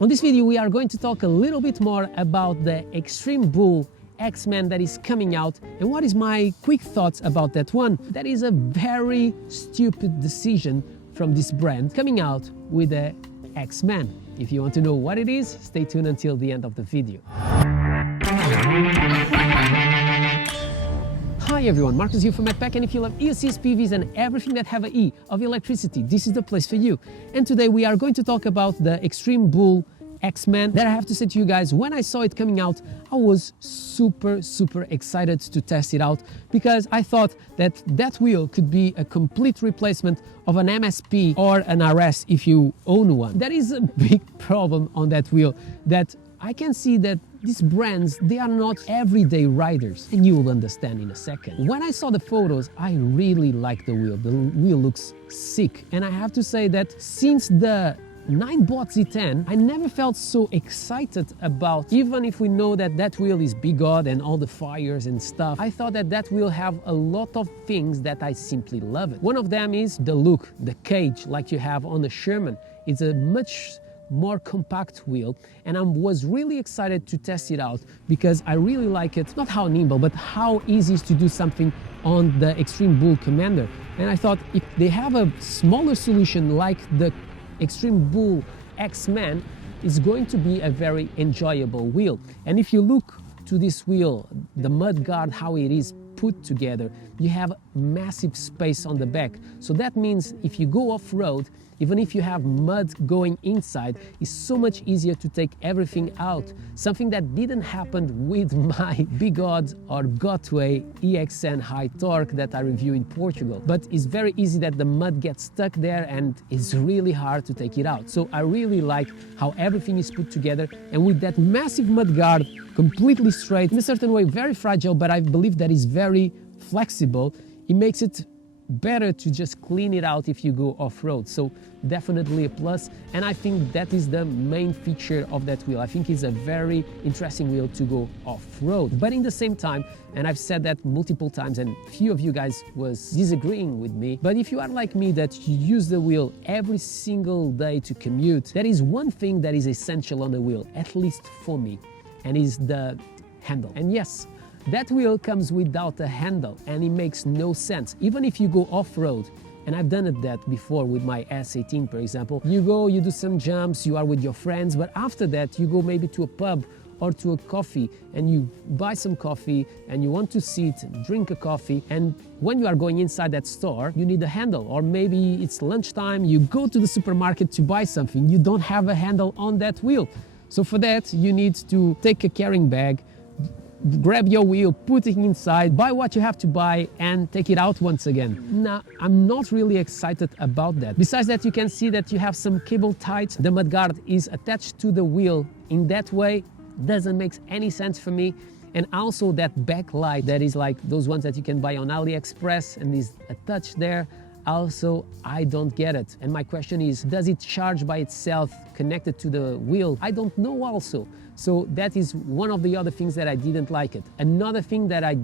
On this video we are going to talk a little bit more about the Extreme Bull Xmen that is coming out and what is my quick thoughts about that one. That is a very stupid decision from this brand coming out with the Xmen. If you want to know what it is, stay tuned until the end of the video. Hi everyone, Marcus here from MADpack, and if you love ESCs, PVs and everything that have an E of electricity, this is the place for you. And today we are going to talk about the Extreme Bull Xmen that I have to say to you guys, when I saw it coming out, I was super excited to test it out because I thought that that wheel could be a complete replacement of an MSP or an RS if you own one. There is a big problem on that wheel that I can see that these brands, they are not everyday riders, and you will understand in a second. When I saw the photos, I really like the wheel. The wheel looks sick, and I have to say that since the ninebot Z10, I never felt so excited about, even if we know that that wheel is bigod and all the fires and stuff, I thought that that wheel have a lot of things that I simply love it. One of them is the look, the cage like you have on the Sherman. It's a much more compact wheel, and I was really excited to test it out because I really like it, not how nimble, but how easy it is to do something on the Extreme Bull Commander. And I thought if they have a smaller solution like the Extreme Bull Xmen, it's going to be a very enjoyable wheel. And if you look to this wheel, the mud guard, how it is put together, you have massive space on the back. So that means if you go off-road, even if you have mud going inside, it's so much easier to take everything out. Something that didn't happen with my bigod or Gotway EXN high torque that I review in Portugal. But it's very easy that the mud gets stuck there and it's really hard to take it out. So I really like how everything is put together, and with that massive mud guard, completely straight, in a certain way very fragile, but I believe that is very flexible. It makes it better to just clean it out if you go off-road, so definitely a plus. And I think that is the main feature of that wheel. I think it's a very interesting wheel to go off-road, but in the same time, and I've said that multiple times and few of you guys was disagreeing with me, but if you are like me that you use the wheel every single day to commute, there is one thing that is essential on the wheel, at least for me, and is the handle. And yes, that wheel comes without a handle, and it makes no sense. Even if you go off-road, and I've done it that before with my S18, for example, you go, you do some jumps, you are with your friends, but after that you go maybe to a pub or to a coffee and you buy some coffee and you want to sit, drink a coffee, and when you are going inside that store, you need a handle. Or maybe it's lunchtime, you go to the supermarket to buy something, you don't have a handle on that wheel. So for that, you need to take a carrying bag, grab your wheel, put it inside, buy what you have to buy and take it out once again. Now, I'm not really excited about that. Besides that, you can see that you have some cable ties. The mudguard is attached to the wheel in that way. Doesn't make any sense for me. And also that backlight that is like those ones that you can buy on AliExpress and is attached there. Also, I don't get it. And my question is, does it charge by itself connected to the wheel? I don't know also. So that is one of the other things that I didn't like it. Another thing that I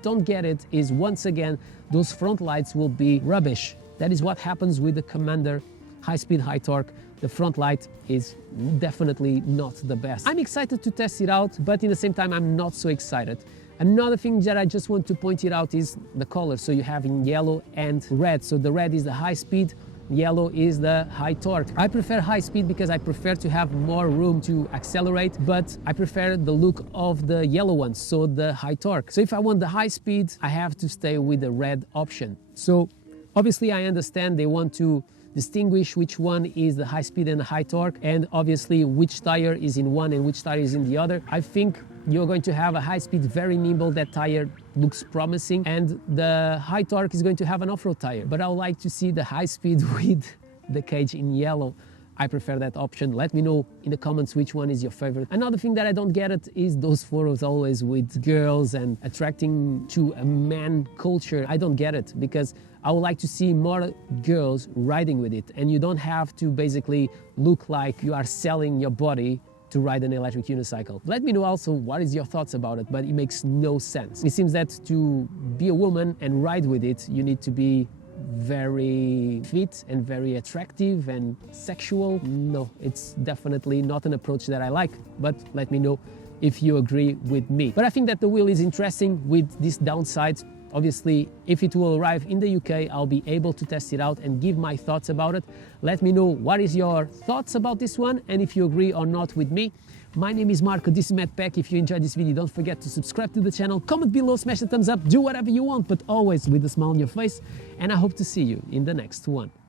don't get it is, once again, those front lights will be rubbish. That is what happens with the Commander high speed, high torque. The front light is definitely not the best. I'm excited to test it out, but in the same time, I'm not so excited. Another thing that I just want to point it out is the color. So you have in yellow and red. So the red is the high speed, yellow is the high torque. I prefer high speed because I prefer to have more room to accelerate, but I prefer the look of the yellow one, so the high torque. So if I want the high speed, I have to stay with the red option. So obviously I understand they want to distinguish which one is the high speed and the high torque, and obviously which tire is in one and which tire is in the other. I think you're going to have a high speed, very nimble, that tire looks promising, and the high torque is going to have an off-road tire. But I would like to see the high speed with the cage in yellow. I prefer that option. Let me know in the comments which one is your favorite. Another thing that I don't get it is those photos always with girls and attracting to a man culture. I don't get it because I would like to see more girls riding with it, and you don't have to basically look like you are selling your body to ride an electric unicycle. Let me know also what is your thoughts about it, but it makes no sense. It seems that to be a woman and ride with it, you need to be very fit and very attractive and sexual. No, it's definitely not an approach that I like, but let me know if you agree with me. But I think that the wheel is interesting with this downside. Obviously, if it will arrive in the UK, I'll be able to test it out and give my thoughts about it. Let me know what is your thoughts about this one and if you agree or not with me. My name is Marco, this is MADpack. If you enjoyed this video, don't forget to subscribe to the channel, comment below, smash the thumbs up, do whatever you want, but always with a smile on your face. And I hope to see you in the next one.